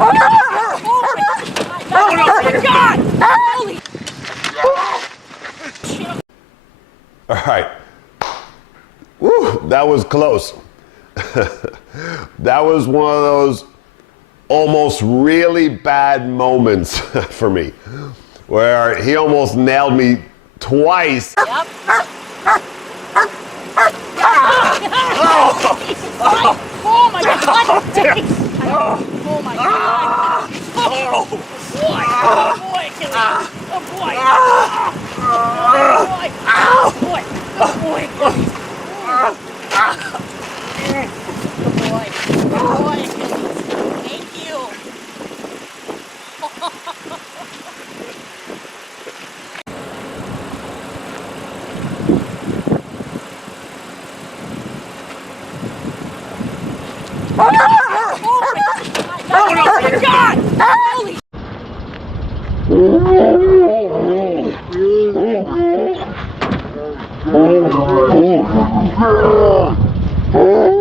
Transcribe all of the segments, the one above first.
Oh my God! Holy shit. All right. Woo, that was close. That was one of those almost really bad moments for me, where he almost nailed me twice. Yep. Oh my God! Oh my God! Oh boy! Oh boy! Achilles! Oh boy! Oh boy! Oh boy! Oh boy! Achilles! Oh boy! Oh boy! Achilles! Thank you! Oh my God! Holy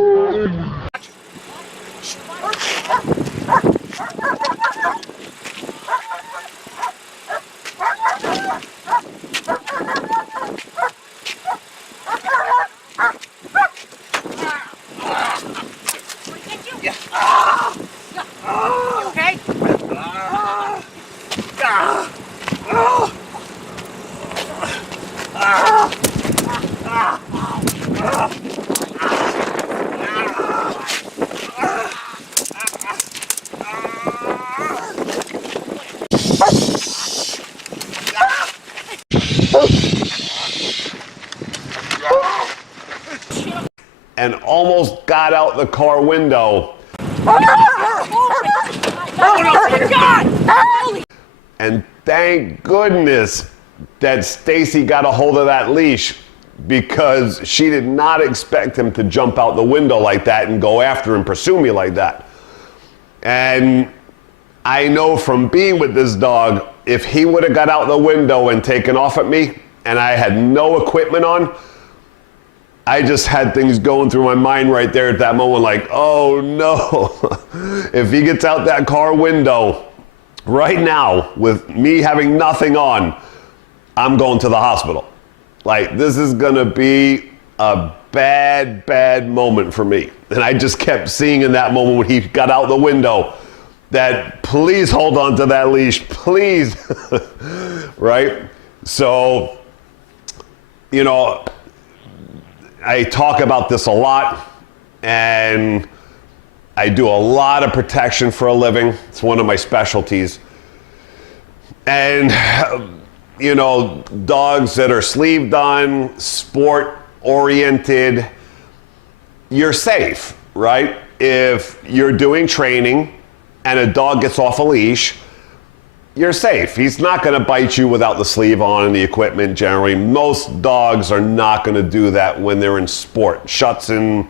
And almost got out the car window. Oh my God! Holy And thank goodness that Stacy got a hold of that leash, because she did not expect him to jump out the window like that and go after and pursue me like that. And I know from being with this dog, if he would have got out the window and taken off at me and I had no equipment on, I just had things going through my mind right there at that moment, like, oh no. If he gets out that car window right now with me having nothing on, I'm going to the hospital. Like, this is gonna be a bad, bad moment for me. And I just kept seeing in that moment when he got out the window that please hold on to that leash, please, right? So, you know, I talk about this a lot, and I do a lot of protection for a living. It's one of my specialties. And, you know, dogs that are sleeve done, sport oriented, you're safe, right? If you're doing training and a dog gets off a leash, you're safe. He's not gonna bite you without the sleeve on and the equipment generally. Most dogs are not gonna do that when they're in sport. Schutzhund,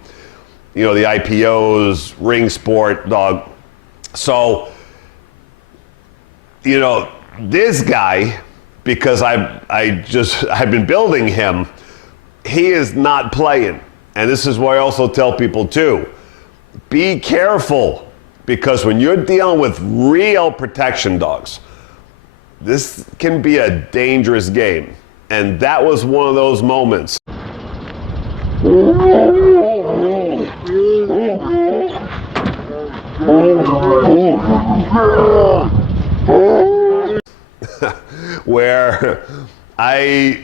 you know, the IPOs, ring sport dog. So, you know, this guy, because I've been building him, he is not playing. And this is why I also tell people too, be careful, because when you're dealing with real protection dogs, this can be a dangerous game. And that was one of those moments. Where I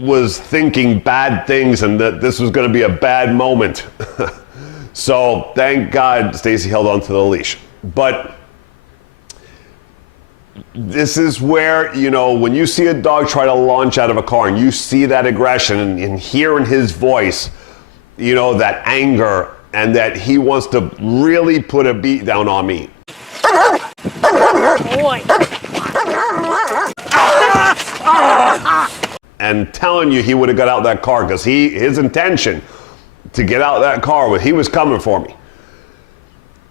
was thinking bad things and that this was going to be a bad moment. So thank God Stacy held on to the leash. But this is where, you know, when you see a dog try to launch out of a car and you see that aggression and hear in his voice, you know, that anger and that he wants to really put a beat down on me. boy! And telling you he would have got out that car, because his intention to get out that car, he was coming for me.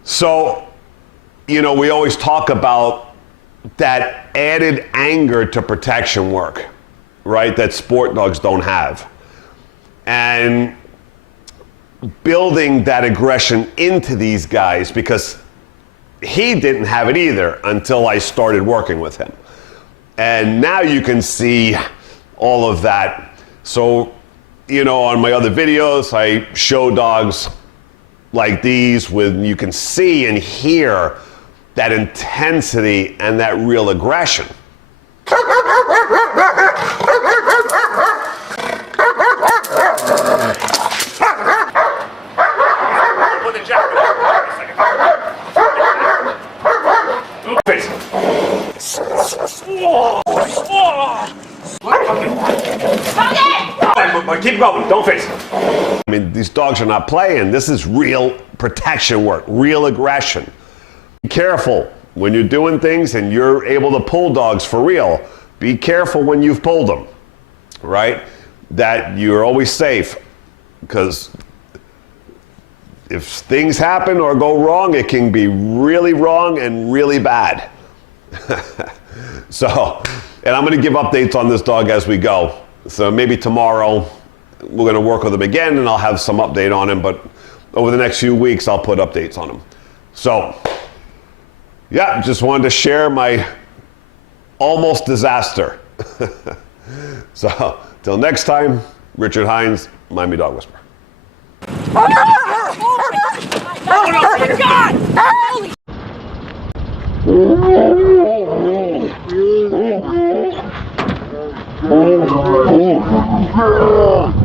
So, you know, we always talk about that added anger to protection work, right? That sport dogs don't have. And building that aggression into these guys, because he didn't have it either until I started working with him. And now you can see all of that. So, you know, on my other videos, I show dogs like these with, you can see and hear that intensity and that real aggression. Put the jacket on. Keep going, don't face it. I mean, these dogs are not playing. This is real protection work, real aggression. Be careful when you're doing things and you're able to pull dogs for real. Be careful when you've pulled them, right? That you're always safe, because if things happen or go wrong, it can be really wrong and really bad. So, and I'm going to give updates on this dog as we go. So maybe tomorrow we're going to work with him again and I'll have some update on him, but over the next few weeks I'll put updates on him. So, yeah, just wanted to share my almost disaster. So, till next time, Richard Hines, Miami Dog Whisperer. Oh my God! Holy Oh,